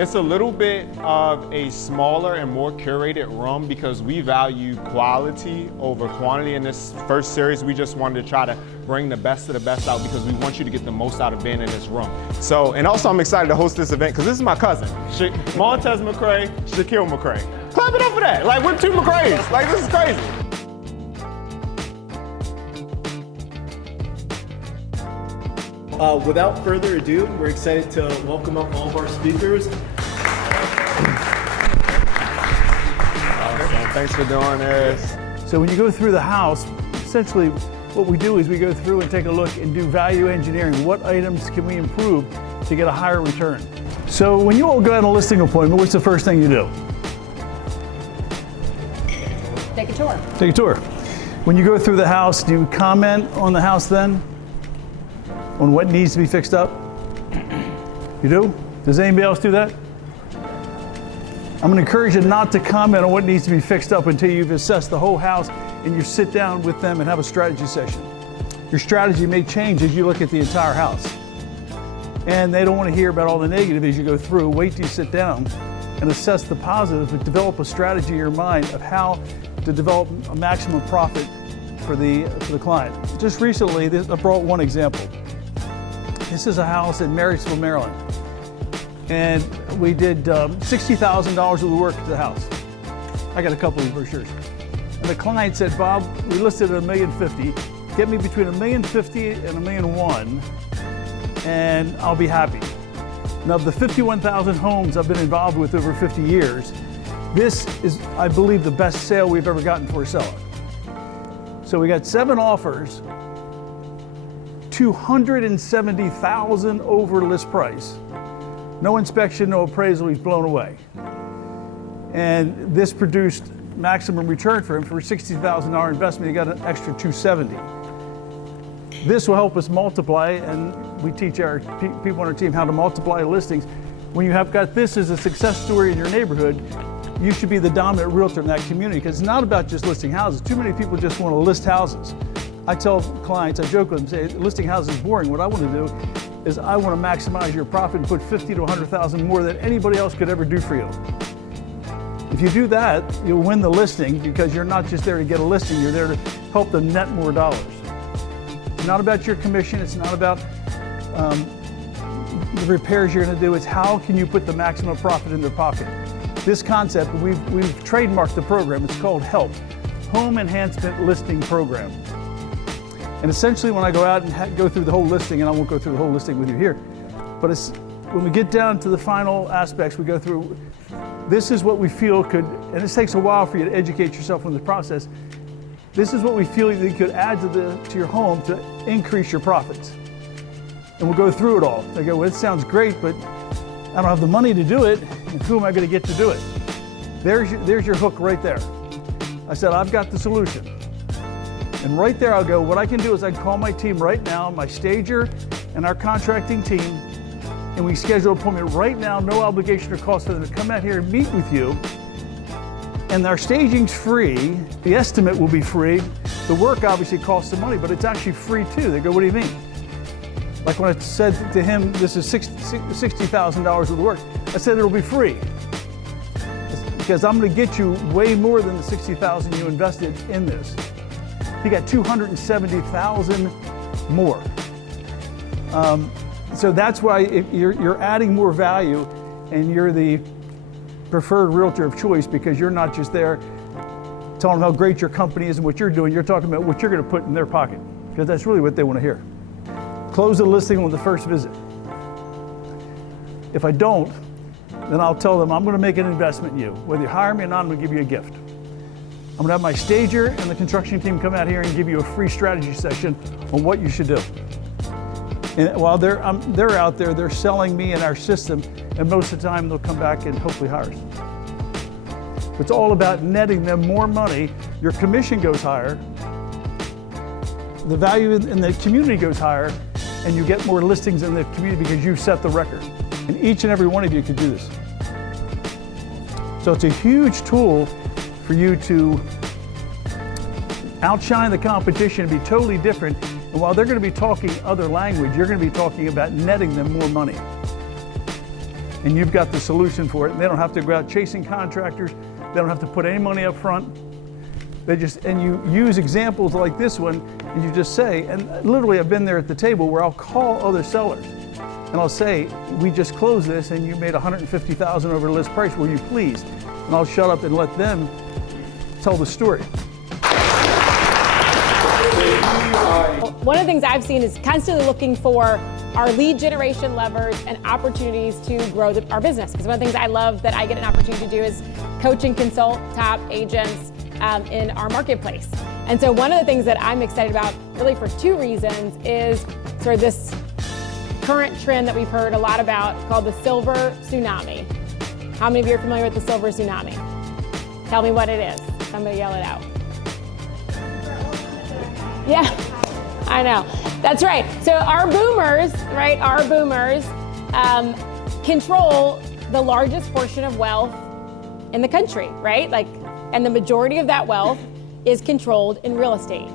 It's a little bit of a smaller and more curated room because we value quality over quantity. In this first series, we just wanted to try to bring the best of the best out because we want you to get the most out of being in this room. So, and also I'm excited to host this event because this is my cousin, Montez McCray, Shaquille McCray. Clap it up for that. Like, we're two McCrays. Like, this is crazy. Without further ado, we're excited to welcome up all of our speakers. Thanks for doing this. So when you go through the house, essentially what we do is we go through and take a look and do value engineering. What items can we improve to get a higher return? So when you all go on a listing appointment, what's the first thing you do? Take a tour. Take a tour. When you go through the house, do you comment on the house then? On what needs to be fixed up? You do? Does anybody else do that? I'm going to encourage you not to comment on what needs to be fixed up until you've assessed the whole house and you sit down with them and have a strategy session. Your strategy may change as you look at the entire house. And they don't want to hear about all the negative as you go through. Wait till you sit down and assess the positives, but develop a strategy in your mind of how to develop a maximum profit for the client. Just recently, I brought one example. This is a house in Marysville, Maryland. And we did $60,000 worth of work to the house. I got a couple of brochures. And the client said, Bob, we listed at $1,050,000. Get me between $1,050,000 and $1,001,000, and I'll be happy. Now, of the 51,000 homes I've been involved with over 50 years, this is, I believe, the best sale we've ever gotten for a seller. So we got 7 offers, 270,000 over list price. No inspection, no appraisal, he's blown away. And this produced maximum return for him. For a $60,000 investment, he got an extra $270,000. This will help us multiply, and we teach our people on our team how to multiply listings. When you have got this as a success story in your neighborhood, you should be the dominant realtor in that community, because it's not about just listing houses. Too many people just want to list houses. I tell clients, I joke with them, say, listing houses is boring. What I want to do is I want to maximize your profit and put 50 to 100,000 more than anybody else could ever do for you. If you do that, you'll win the listing, because you're not just there to get a listing, you're there to help them net more dollars. It's not about your commission, it's not about the repairs you're going to do, it's how can you put the maximum profit in their pocket. This concept, we've trademarked the program, it's called HELP, Home Enhancement Listing Program. And essentially when I go out and go through the whole listing, and I won't go through the whole listing with you here, but when we get down to the final aspects, we go through, this is what we feel could, and this takes a while for you to educate yourself on the process, this is what we feel you could add to your home to increase your profits. And we'll go through it all. I go, well, it sounds great, but I don't have the money to do it, and who am I going to get to do it? There's your hook right there. I said, I've got the solution. And right there I'll go, what I can do is I can call my team right now, my stager and our contracting team, and we schedule an appointment right now, no obligation or cost for them to come out here and meet with you. And our staging's free, the estimate will be free. The work obviously costs some money, but it's actually free too. They go, what do you mean? Like when I said to him, this is $60,000 worth of work, I said it'll be free. Because I'm gonna get you way more than the $60,000 you invested in this. He got $270,000 more. So that's why you're adding more value, and you're the preferred realtor of choice, because you're not just there telling them how great your company is and what you're doing. You're talking about what you're going to put in their pocket, because that's really what they want to hear. Close the listing on the first visit. If I don't, then I'll tell them I'm going to make an investment in you. Whether you hire me or not, I'm going to give you a gift. I'm going to have my stager and the construction team come out here and give you a free strategy session on what you should do. And while they're out there, they're selling me and our system, and most of the time they'll come back and hopefully hire us. It's all about netting them more money. Your commission goes higher, the value in the community goes higher, and you get more listings in the community because you set the record. And each and every one of you could do this. So it's a huge tool for you to outshine the competition and be totally different. And while they're going to be talking other language, you're going to be talking about netting them more money. and you've got the solution for it. And they don't have to go out chasing contractors. They don't have to put any money up front. And you use examples like this one, and you just say, and literally I've been there at the table where I'll call other sellers and I'll say, we just closed this and you made $150,000 over the list price, were you pleased? And I'll shut up and let them tell the story. One of the things I've seen is constantly looking for our lead generation levers and opportunities to grow our business. Because one of the things I love that I get an opportunity to do is coach and consult top agents in our marketplace. And so one of the things that I'm excited about, really for two reasons, is sort of this current trend that we've heard a lot about called the silver tsunami. How many of you are familiar with the silver tsunami? Tell me what it is. Somebody yell it out. Yeah, I know. That's right. So our boomers, right, control the largest portion of wealth in the country, right? And the majority of that wealth is controlled in real estate.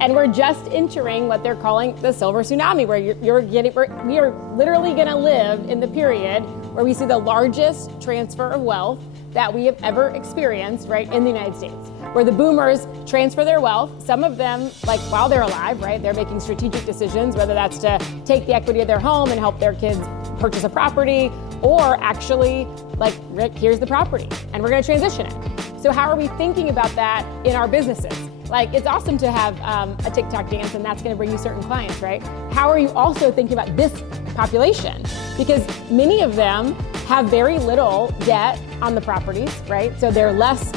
And we're just entering what they're calling the silver tsunami, where we are literally going to live in the period where we see the largest transfer of wealth that we have ever experienced, right, in the United States, where the boomers transfer their wealth. Some of them, like while they're alive, right, they're making strategic decisions, whether that's to take the equity of their home and help their kids purchase a property, or actually, like, Rick, here's the property, and we're going to transition it. So how are we thinking about that in our businesses? Like, it's awesome to have a TikTok dance, and that's going to bring you certain clients, right? How are you also thinking about this population? Because many of them have very little debt on the properties, right? So they're less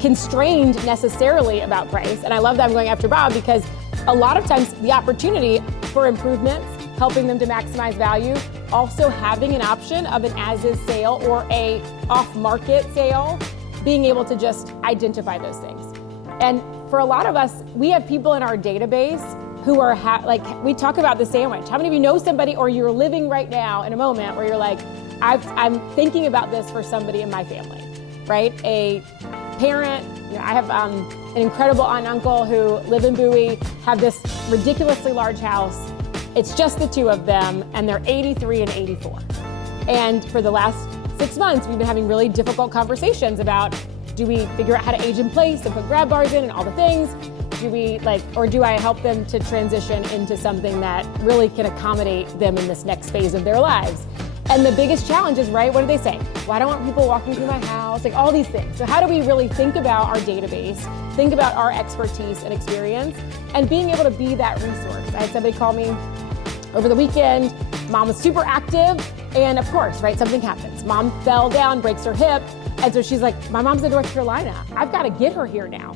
constrained necessarily about price. And I love that I'm going after Bob, because a lot of times the opportunity for improvements, helping them to maximize value, also having an option of an as-is sale or a off-market sale, being able to just identify those things. And for a lot of us, we have people in our database who are, we talk about the sandwich. How many of you know somebody, or you're living right now in a moment where you're like, I'm thinking about this for somebody in my family, right? A parent, I have an incredible aunt and uncle who live in Bowie, have this ridiculously large house. It's just the two of them, and they're 83 and 84. And for the last 6 months, we've been having really difficult conversations about, do we figure out how to age in place and put grab bars in and all the things? Or do I help them to transition into something that really can accommodate them in this next phase of their lives? And the biggest challenge is, right, what do they say? Well, I don't want people walking through my house, like all these things. So how do we really think about our database, think about our expertise and experience, and being able to be that resource? I had somebody call me over the weekend. Mom was super active, and of course, right, something happens. Mom fell down, breaks her hip, and so she's like, my mom's in North Carolina. I've got to get her here now.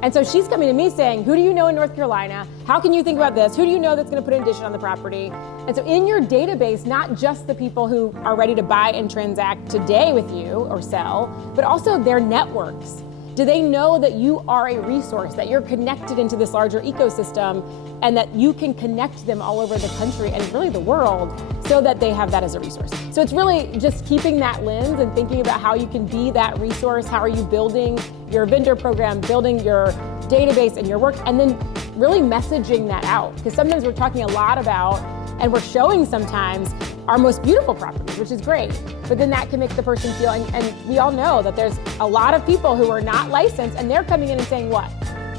And so she's coming to me saying, who do you know in North Carolina? How can you think about this? Who do you know that's going to put an addition on the property? And so in your database, not just the people who are ready to buy and transact today with you or sell, but also their networks. Do they know that you are a resource, that you're connected into this larger ecosystem, and that you can connect them all over the country and really the world, so that they have that as a resource? So it's really just keeping that lens and thinking about how you can be that resource. How are you building your vendor program, building your database and your work, and then really messaging that out? Because sometimes we're talking a lot about, and we're showing sometimes, our most beautiful properties, which is great, but then that can make the person feel, and we all know that there's a lot of people who are not licensed, and they're coming in and saying, what?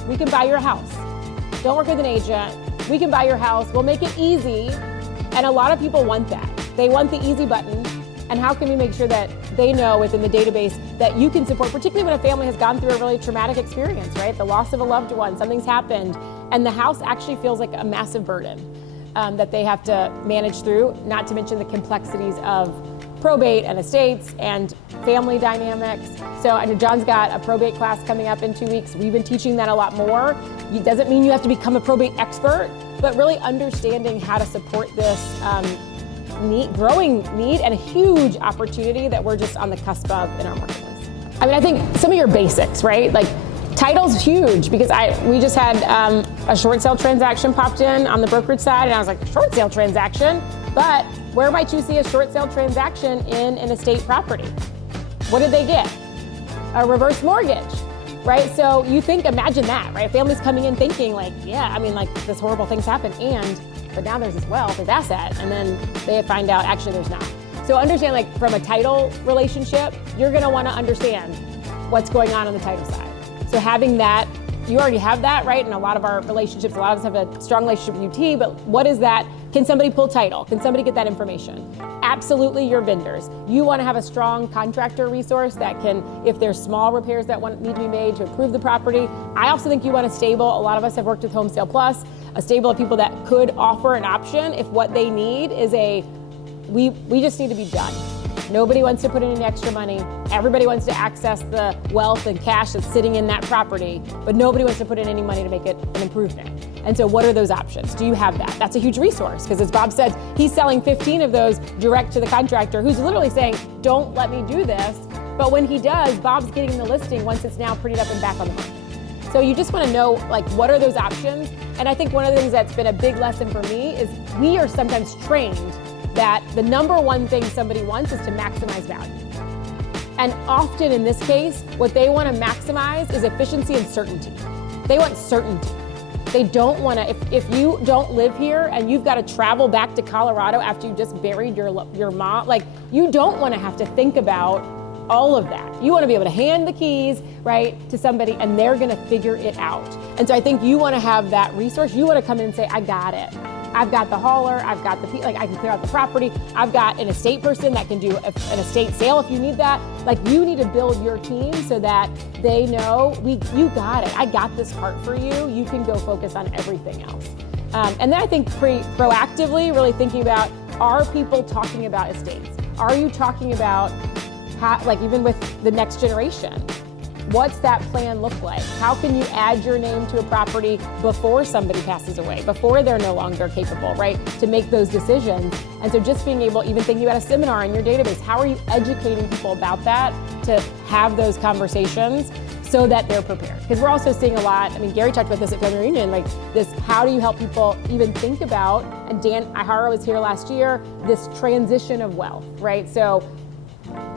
We can buy your house. Don't work with an agent. We can buy your house. We'll make it easy. And a lot of people want that. They want the easy button. And how can we make sure that they know within the database that you can support, particularly when a family has gone through a really traumatic experience, right? The loss of a loved one, something's happened, and the house actually feels like a massive burden that they have to manage through, not to mention the complexities of probate and estates and family dynamics. So I know John's got a probate class coming up in 2 weeks. We've been teaching that a lot more. It doesn't mean you have to become a probate expert, but really understanding how to support this growing need and a huge opportunity that we're just on the cusp of in our marketplace. I mean, I think some of your basics, right? Like title's huge, because we just had a short sale transaction popped in on the brokerage side, and I was like, short sale transaction? But where might you see a short sale transaction in an estate property? What did they get? A reverse mortgage, right? So you think, imagine that, right? Families coming in thinking like, yeah, I mean, like this horrible thing's happened, but now there's this wealth, this asset, and then they find out actually there's not. So understand, like from a title relationship, you're gonna wanna understand what's going on the title side. So having that, you already have that, right? In a lot of our relationships, a lot of us have a strong relationship with UT, but what is that? Can somebody pull title? Can somebody get that information? Absolutely your vendors. You wanna have a strong contractor resource that can, if there's small repairs that need to be made to improve the property. I also think you want a stable, a lot of us have worked with Home Sale Plus, a stable of people that could offer an option if what they need is we just need to be done. Nobody wants to put in any extra money. Everybody wants to access the wealth and cash that's sitting in that property, but nobody wants to put in any money to make it an improvement. And so what are those options? Do you have that? That's a huge resource, because as Bob said, he's selling 15 of those direct to the contractor who's literally saying, don't let me do this. But when he does, Bob's getting the listing once it's now prettied up and back on the market. So you just want to know, like, what are those options? And I think one of the things that's been a big lesson for me is we are sometimes trained that the number one thing somebody wants is to maximize value. And often in this case, what they want to maximize is efficiency and certainty. They want certainty. They don't want to, if you don't live here and you've got to travel back to Colorado after you just buried your mom, like, you don't want to have to think about all of that. You want to be able to hand the keys, right, to somebody and they're going to figure it out. And so I think you want to have that resource. You want to come in and say, I got it. I've got the hauler, I've got I can clear out the property. I've got an estate person that can do an estate sale if you need that. Like, you need to build your team so that they know, you got it. I got this part for you. You can go focus on everything else. And then I think proactively really thinking about, are people talking about estates? Are you talking about how, like, even with the next generation? What's that plan look like? How can you add your name to a property before somebody passes away, before they're no longer capable, right, to make those decisions? And so just being able, even thinking about a seminar in your database, how are you educating people about that to have those conversations so that they're prepared? Because we're also seeing a lot, I mean, Gary talked about this at Family Reunion, like this, how do you help people even think about, and Dan Ihara was here last year, this transition of wealth, right? So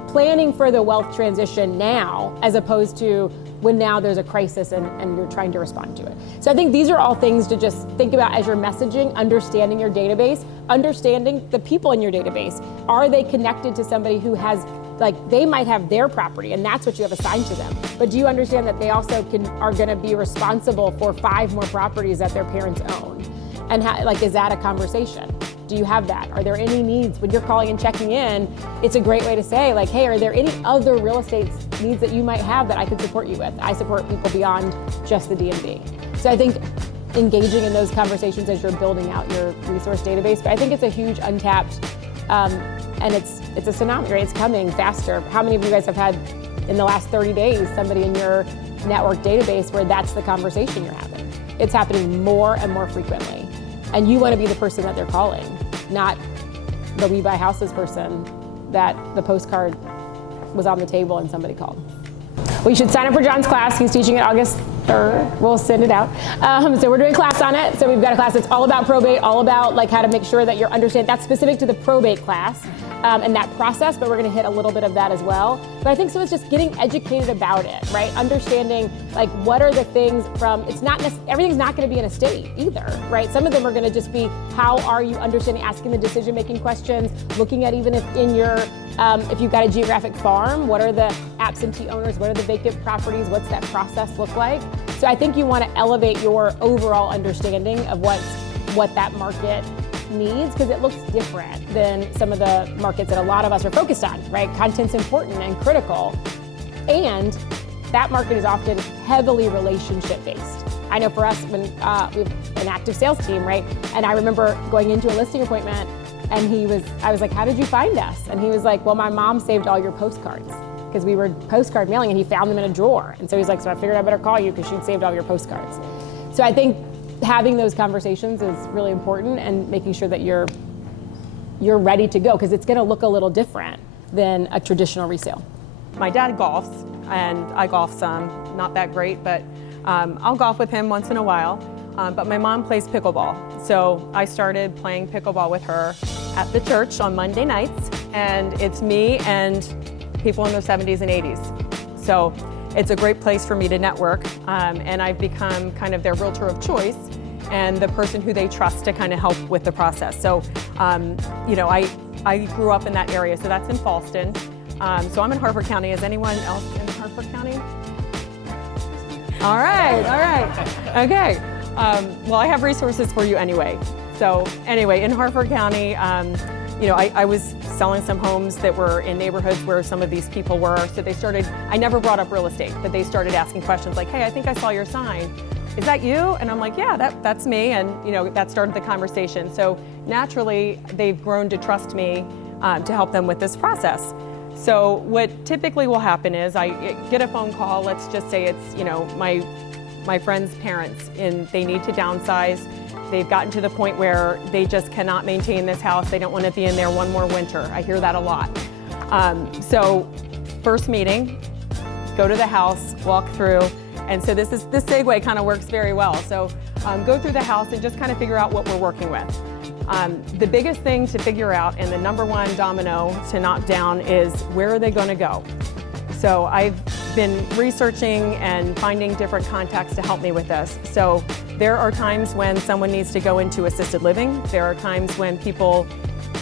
planning for the wealth transition now, as opposed to when now there's a crisis and you're trying to respond to it. So I think these are all things to just think about as you're messaging, understanding your database, understanding the people in your database. Are they connected to somebody who has, like, they might have their property and that's what you have assigned to them. But do you understand that they also are gonna be responsible for 5 more properties that their parents own? And is that a conversation? Do you have that? Are there any needs when you're calling and checking in? It's a great way to say, like, hey, are there any other real estate needs that you might have that I could support you with? I support people beyond just the D&B. So I think engaging in those conversations as you're building out your resource database, but I think it's a huge untapped, and it's a tsunami, right? It's coming faster. How many of you guys have had in the last 30 days somebody in your network database where that's the conversation you're having? It's happening more and more frequently. And you want to be the person that they're calling, not the We Buy Houses person that the postcard was on the table and somebody called. Well, you should sign up for John's class. He's teaching it August 3rd. We'll send it out. So we're doing a class on it. So we've got a class that's all about probate, all about, like, how to make sure that you're understanding. That's specific to the probate class and that process, but we're going to hit a little bit of that as well. But I think so it's just getting educated about it, right? Understanding, like, what are the things from, it's not everything's not going to be an estate either, right? Some of them are going to just be, how are you understanding, asking the decision-making questions, looking at even if in your, if you've got a geographic farm, what are the absentee owners, what are the vacant properties, what's that process look like? So I think you want to elevate your overall understanding of what that market needs, because it looks different than some of the markets that a lot of us are focused on, right? Content's important and critical, and that market is often heavily relationship-based. I know for us, when we have an active sales team, right? And I remember going into a listing appointment, and I was like, how did you find us? And he was like, well, my mom saved all your postcards, because we were postcard mailing, and he found them in a drawer. And so he's like, so I figured I better call you because she'd saved all your postcards. So I think having those conversations is really important, and making sure that you're ready to go, because it's going to look a little different than a traditional resale. My dad golfs, and I golf some, not that great, but I'll golf with him once in a while. But my mom plays pickleball, so I started playing pickleball with her at the church on Monday nights, and it's me and people in their 70s and 80s. So it's a great place for me to network, and I've become kind of their realtor of choice. and the person who they trust to kind of help with the process. So, I grew up in that area, so that's in Fallston. So I'm in Harford County. Is anyone else in Harford County? All right, okay. Well, I have resources for you anyway. So anyway, in Harford County, I was selling some homes that were in neighborhoods where some of these people were. So they started, I never brought up real estate, but they started asking questions like, hey, I think I saw your sign. Is that you? And I'm like, yeah, that's me. And that started the conversation. So naturally, they've grown to trust me to help them with this process. So what typically will happen is I get a phone call. Let's just say it's my friend's parents, and they need to downsize. They've gotten to the point where they just cannot maintain this house. They don't want to be in there one more winter. I hear that a lot. So first meeting, go to the house, walk through. And so this segue kind of works very well. So go through the house and just kind of figure out what we're working with. The biggest thing to figure out, and the number one domino to knock down, is where are they going to go? So I've been researching and finding different contacts to help me with this. So there are times when someone needs to go into assisted living. There are times when people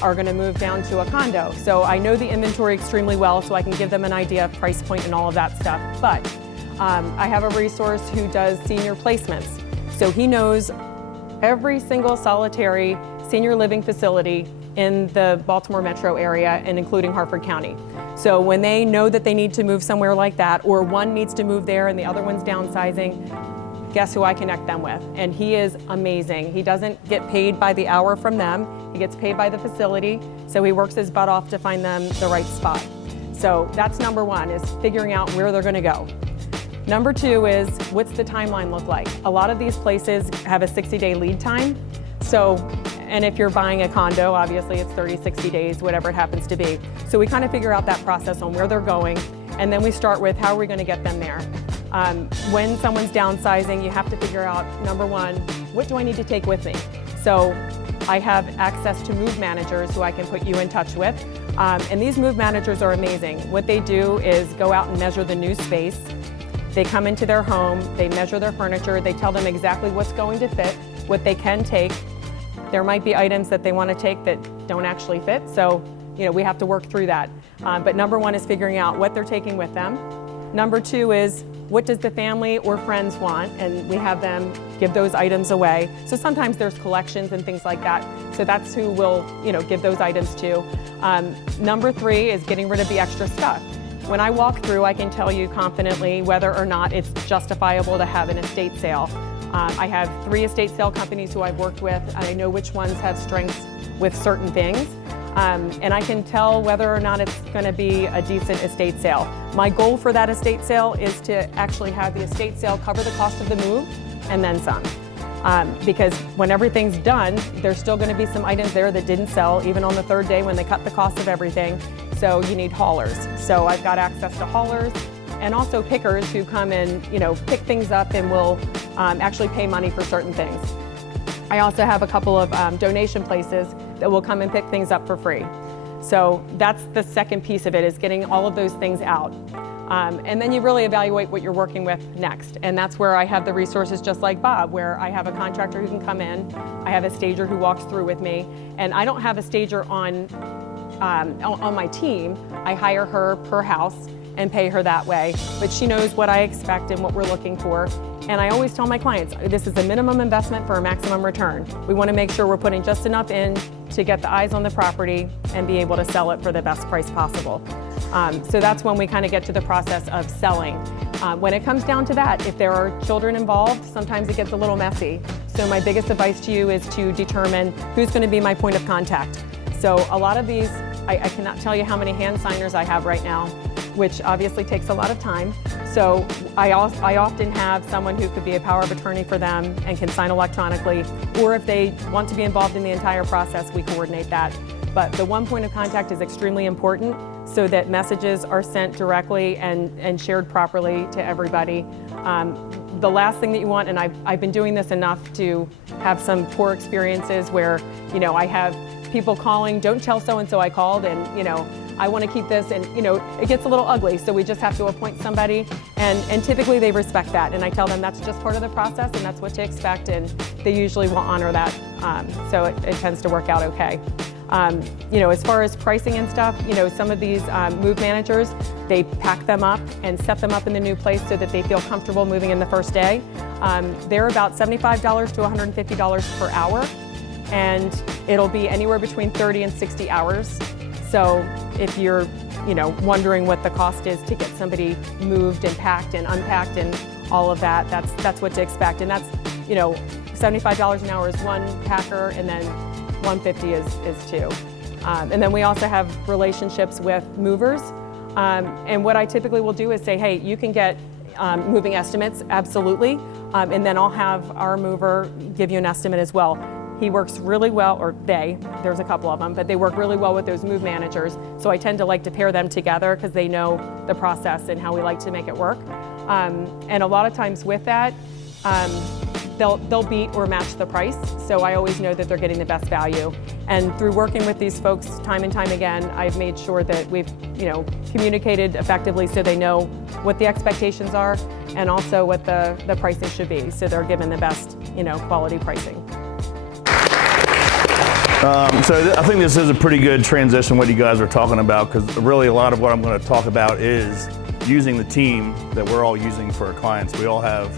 are going to move down to a condo. So I know the inventory extremely well, so I can give them an idea of price point and all of that stuff. But I have a resource who does senior placements. So he knows every single solitary senior living facility in the Baltimore metro area and including Harford County. So when they know that they need to move somewhere like that, or one needs to move there and the other one's downsizing, guess who I connect them with? And he is amazing. He doesn't get paid by the hour from them. He gets paid by the facility. So he works his butt off to find them the right spot. So that's number one, is figuring out where they're gonna go. Number two is, what's the timeline look like? A lot of these places have a 60-day lead time. So, and if you're buying a condo, obviously it's 30, 60 days, whatever it happens to be. So we kind of figure out that process on where they're going, and then we start with how are we going to get them there. When someone's downsizing, you have to figure out, number one, what do I need to take with me? So I have access to move managers who I can put you in touch with. And these move managers are amazing. What they do is go out and measure the new space. They come into their home, they measure their furniture, they tell them exactly what's going to fit, what they can take. There might be items that they want to take that don't actually fit, so we have to work through that. But number one is figuring out what they're taking with them. Number two is, what does the family or friends want? And we have them give those items away. So sometimes there's collections and things like that. So that's who we'll give those items to. Number three is getting rid of the extra stuff. When I walk through, I can tell you confidently whether or not it's justifiable to have an estate sale. I have 3 estate sale companies who I've worked with, and I know which ones have strengths with certain things. And I can tell whether or not it's going to be a decent estate sale. My goal for that estate sale is to actually have the estate sale cover the cost of the move and then some. Because when everything's done, there's still going to be some items there that didn't sell, even on the 3rd day when they cut the cost of everything. So you need haulers. So I've got access to haulers and also pickers who come and pick things up and will actually pay money for certain things. I also have a couple of donation places that will come and pick things up for free. So that's the second piece of it, is getting all of those things out. And then you really evaluate what you're working with next. And that's where I have the resources just like Bob, where I have a contractor who can come in, I have a stager who walks through with me, and I don't have a stager on my team. I hire her per house and pay her that way, but she knows what I expect and what we're looking for. And I always tell my clients, this is a minimum investment for a maximum return. We want to make sure we're putting just enough in to get the eyes on the property and be able to sell it for the best price possible. So that's when we kind of get to the process of selling. When it comes down to that, if there are children involved, sometimes it gets a little messy. So my biggest advice to you is to determine who's going to be my point of contact. So a lot of these, I cannot tell you how many hand signers I have right now, which obviously takes a lot of time. So I often have someone who could be a power of attorney for them and can sign electronically, or if they want to be involved in the entire process, we coordinate that. But the one point of contact is extremely important so that messages are sent directly and shared properly to everybody. The last thing that you want, and I've been doing this enough to have some poor experiences where, I have people calling, don't tell so-and-so I called, and I want to keep this, and it gets a little ugly, so we just have to appoint somebody, and typically they respect that, and I tell them that's just part of the process and that's what to expect, and they usually will honor that, so it tends to work out okay. As far as pricing and stuff, some of these move managers, they pack them up and set them up in the new place so that they feel comfortable moving in the first day. They're about $75 to $150 per hour, and it'll be anywhere between 30 and 60 hours. So if you're, wondering what the cost is to get somebody moved and packed and unpacked and all of that, that's what to expect. And that's, $75 an hour is one packer, and then $150 is two. And then we also have relationships with movers. And what I typically will do is say, hey, you can get moving estimates, absolutely. And then I'll have our mover give you an estimate as well. He works really well, or there's a couple of them, but they work really well with those move managers. So I tend to like to pair them together because they know the process and how we like to make it work. And a lot of times with that, they'll beat or match the price. So I always know that they're getting the best value. And through working with these folks time and time again, I've made sure that we've, communicated effectively so they know what the expectations are and also what the pricing should be. So they're given the best, quality pricing. So I think this is a pretty good transition, what you guys are talking about, because really a lot of what I'm going to talk about is using the team that we're all using for our clients. We all have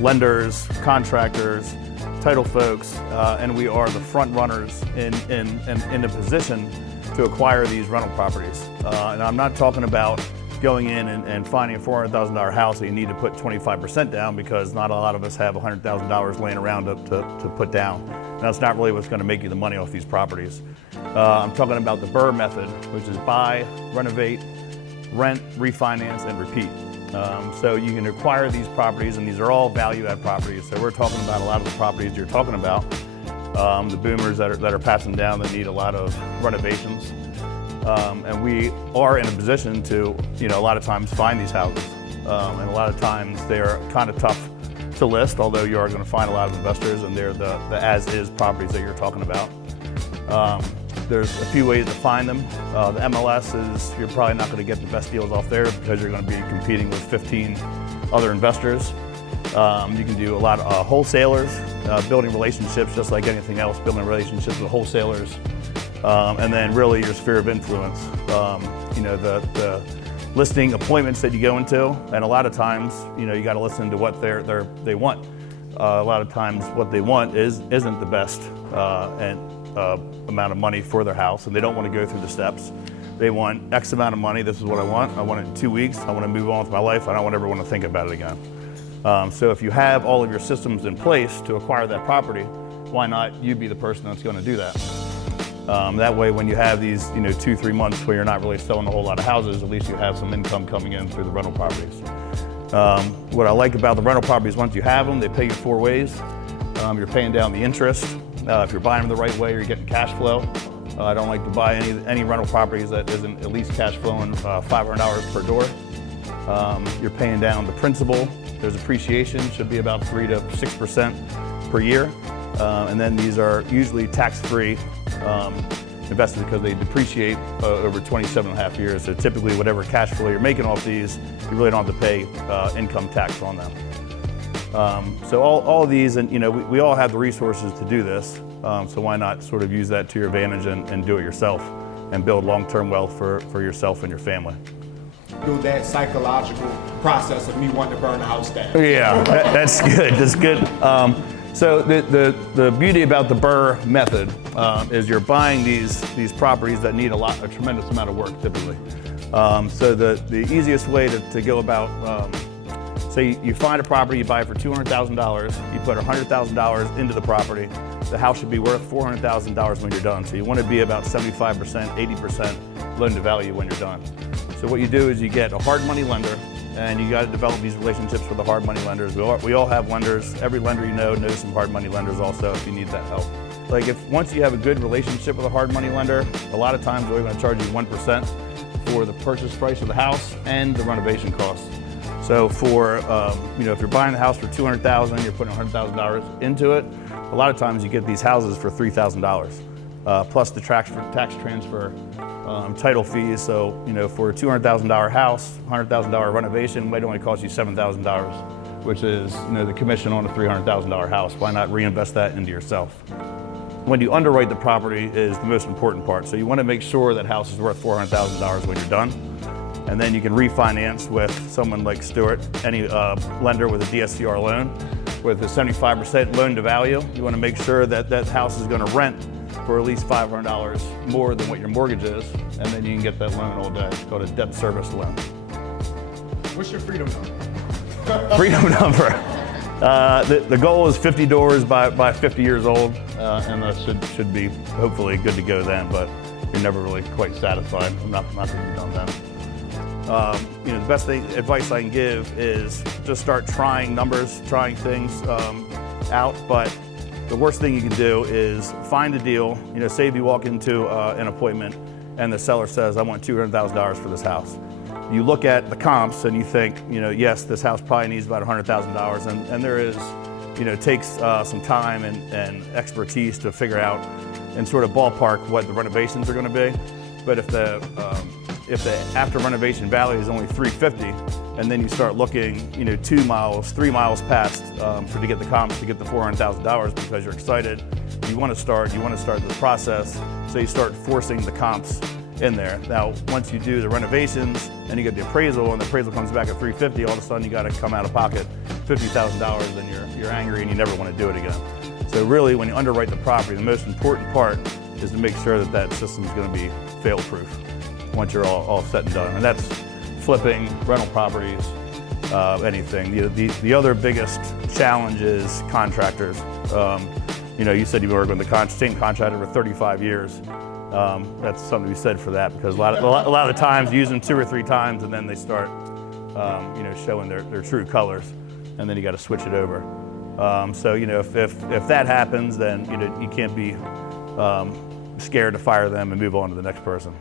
lenders, contractors, title folks, and we are the front runners in a position to acquire these rental properties. And I'm not talking about going in and finding a $400,000 house that you need to put 25% down, because not a lot of us have $100,000 laying around to put down. And that's not really what's going to make you the money off these properties. I'm talking about the BRRRR method, which is buy, renovate, rent, refinance, and repeat. So you can acquire these properties, and these are all value-add properties. So we're talking about a lot of the properties you're talking about, the boomers that are passing down that need a lot of renovations. And we are in a position to, a lot of times find these houses. And a lot of times they're kind of tough to list, although you are going to find a lot of investors, and they're the as-is properties that you're talking about. There's a few ways to find them. The MLS is, you're probably not going to get the best deals off there because you're going to be competing with 15 other investors. You can do a lot of wholesalers, building relationships just like anything else, building relationships with wholesalers. And then really your sphere of influence, the listing appointments that you go into, and a lot of times, you got to listen to what they want. A lot of times what they want isn't the best amount of money for their house, and they don't want to go through the steps. They want X amount of money. This is what I want. I want it in 2 weeks. I want to move on with my life. I don't ever want to think about it again. So if you have all of your systems in place to acquire that property, why not you be the person that's going to do that? That way, when you have these, 2-3 months where you're not really selling a whole lot of houses, at least you have some income coming in through the rental properties. What I like about the rental properties, once you have them, they pay you 4 ways. You're paying down the interest. If you're buying them the right way, you're getting cash flow. I don't like to buy any rental properties that isn't at least cash flowing $500 per door. You're paying down the principal. There's appreciation, should be about 3 to 6% per year. And then these are usually tax-free investments because they depreciate over 27 and a half years. So typically whatever cash flow you're making off these, you really don't have to pay income tax on them. So all of these, and we all have the resources to do this, so why not sort of use that to your advantage and do it yourself and build long-term wealth for yourself and your family. Through that psychological process of me wanting to burn the house down. Yeah, that's good. That's good. So the beauty about the BRRRR method is you're buying these properties that need a tremendous amount of work typically. So the easiest way to go about, say you find a property, you buy it for $200,000, you put $100,000 into the property, the house should be worth $400,000 when you're done. So you want to be about 75%, 80% loan to value when you're done. So what you do is you get a hard money lender, and you got to develop these relationships with the hard money lenders. We all have lenders. Every lender you know knows some hard money lenders also if you need that help. Like once you have a good relationship with a hard money lender, a lot of times they're going to charge you 1% for the purchase price of the house and the renovation costs. So for, if you're buying the house for $200,000, you're putting $100,000 into it, a lot of times you get these houses for $3,000, plus the tax transfer title fees. So, for a $200,000 house, $100,000 renovation might only cost you $7,000, which is, the commission on a $300,000 house. Why not reinvest that into yourself? When you underwrite the property is the most important part. So you want to make sure that house is worth $400,000 when you're done. And then you can refinance with someone like Stuart, any lender with a DSCR loan, with a 75% loan to value. You want to make sure that that house is going to rent for at least $500 more than what your mortgage is, and then you can get that loan all day. It's called a debt service loan. What's your freedom number? Freedom number. The goal is 50 doors by 50 years old, and that should be hopefully good to go then, but you're never really quite satisfied. I'm not going to be done then. The best advice I can give is just start trying numbers, trying things out, but the worst thing you can do is find a deal. Say if you walk into an appointment and the seller says, I want $200,000 for this house. You look at the comps and you think, yes, this house probably needs about $100,000, and there is, takes some time and expertise to figure out and sort of ballpark what the renovations are going to be. But if the after renovation value is only $350, and then you start looking, 2 miles, 3 miles past to get the comps to get the $400,000 because you're excited, you want to start the process, so you start forcing the comps in there. Now, once you do the renovations and you get the appraisal, and the appraisal comes back at $350, all of a sudden you got to come out of pocket $50,000, and you're angry and you never want to do it again. So really, when you underwrite the property, the most important part is to make sure that that system is going to be fail-proof once you're all said and done. And that's flipping, rental properties, anything. The other biggest challenge is contractors. You said you've worked with the same contractor for 35 years. That's something to be said for that, because a lot of the times you use them 2 or 3 times and then they start showing their true colors, and then you got to switch it over. So if that happens, then you can't be scared to fire them and move on to the next person.